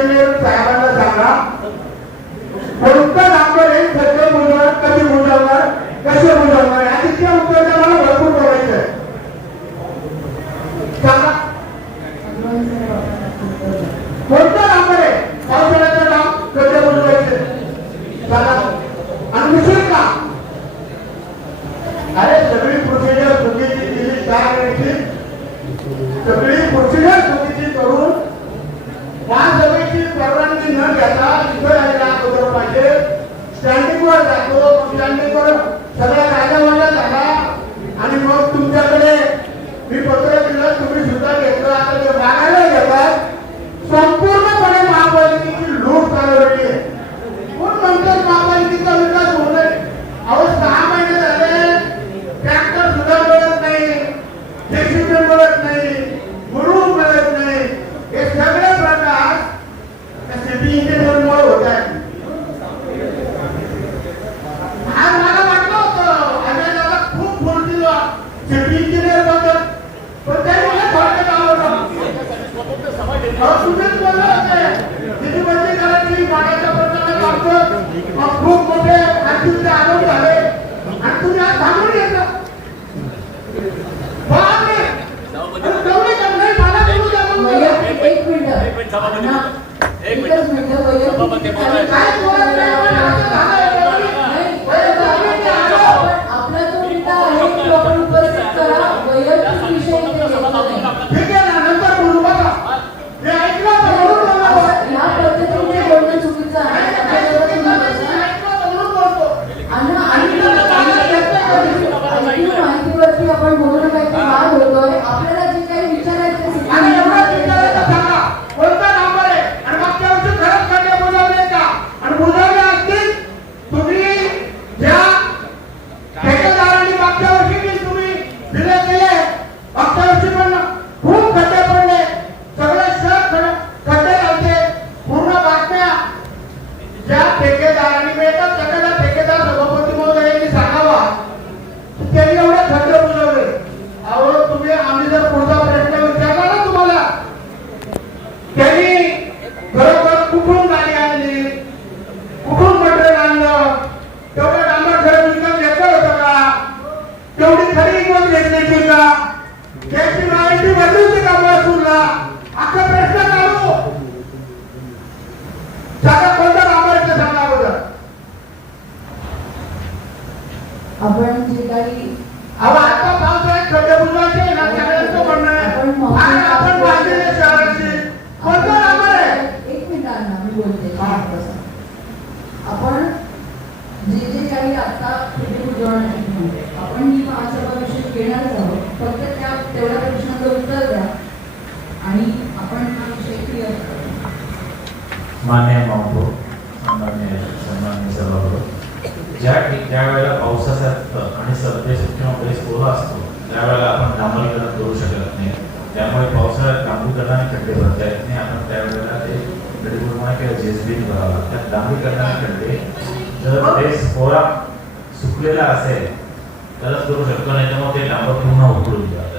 Engineer साहेबांना सांगा कोणतं डांबर हे खड्डे बुजवणार, कधी बुजवणार, कसे बुजवणार याची ते उत्तर मला भरपूर बोलायचं आहे. सांगा कोणतं डांबर आहे पावसाळ्याचं डांब खड्डे बुजवायचे सांगा. आणि दुसरं का अरे सगळी प्रोसिजर चुकीची केली, काय करायची सगळी प्रोसिजर चुकीची करून महासभेची परवानगी न घेता इथं यायला अगोदर पाहिजे. स्टँडिंगवर जातो, स्टँडिंगवर सगळा राजावाजा झाला आणि मग तुमच्याकडे मी पत्र दिलं, तुम्ही सुद्धा घेतलं. आता ते मागायला घेतात. संपूर्णपणे महापालिकेची लूट चालवली आहे. कोण म्हणतात महापालिकेचा विकास होऊ नये? अहो 6 महिने झाले ट्रॅक्टर सुद्धा मिळत नाही, जेसीबी मिळत नाही, मुरुम मिळत नाही. हे सगळे प्रकार सिटी इंजिनियरमुळे होत आहेत. आज मला वाटलं होतं आम्ही त्याला खूप फोन दिला सिटी इंजिनियर बद्दल, पण त्यांनी मला थोडक्यात आवडलं. तुम्हीच बोलले होते सिटी बंदी करायची, पाण्याच्या प्रश्नाला लागतं, मग खूप मोठे आणखी आरोप झाले आणि तुम्ही आज थांबून घेतलं. आपण बोलू काय होतोय आपल्याला जे काही विचारायचं कोणता नंबर आहे आणि मागच्या वर्षी खरंच खड्डे बुजवले का आणि बुजवले असतील तुम्ही ज्या ठेकेदारांनी मागच्या वर्षी तुम्ही दिले केले मागच्या वर्षी पण खूप खड्डे पडले, सगळे शहर खड्डे झाले. पूर्ण बातम्या ज्या ठेकेदारांनी मिळतात त्याला ठेकेदार सभापती महोदयांनी सांगावा त्यांनी एवढे खड्डे बुजवले. अहो तुम्ही आम्ही जर पुढचा प्रश्न विचारला ना तुम्हाला त्यांनी खरोखर कुठून गाडी आणली, कुठून मटेरियल आणलं, तेवढं डांबर खरं विकत घेतलं होतं का, तेवढी खरी विकत घेतली का, त्याची माहिती भरली होती का महसूलला, असा प्रश्न काढू. सांगा कोणता डांबरचं सांगा अगोदर. आपण जे काही आता पावसाळ्यात खड्डे बुजवायचे ना सगळ्यांचं म्हणणं आहे. आपण बांधलेले शहराची कोणतं डांबर आहे? एक मिनिट अण्णा मी बोलते. आपण जे काही आता खड्डे बुजवण्यासाठी म्हणतो आपण ही महासभा विषय घेणारच आहोत. फक्त त्या तेवढ्या प्रश्नाचं उत्तर द्या आणि आपण हा विषय क्लिअर करू. मान्य मावतो सन्माननीय सभागृह, ज्या वेळेला पावसाचा आणि सध्याचे किंवा बरेच ओला असतो त्यावेळेला आपण डांबरीकरण करू शकत नाही. त्यामुळे पावसाळ्यात डांबरीकरणाने खड्डे भरता येत नाही. आपण त्यावेळेला ते गडीपूर्ण किंवा जेसीबीने भरावं लागतात. डांबरीकरणाने खड्डे जर बेस कोरा सुकलेला असेल तरच करू शकतो, नाही तर मग ते डांबर पूर्ण उकळून जातं.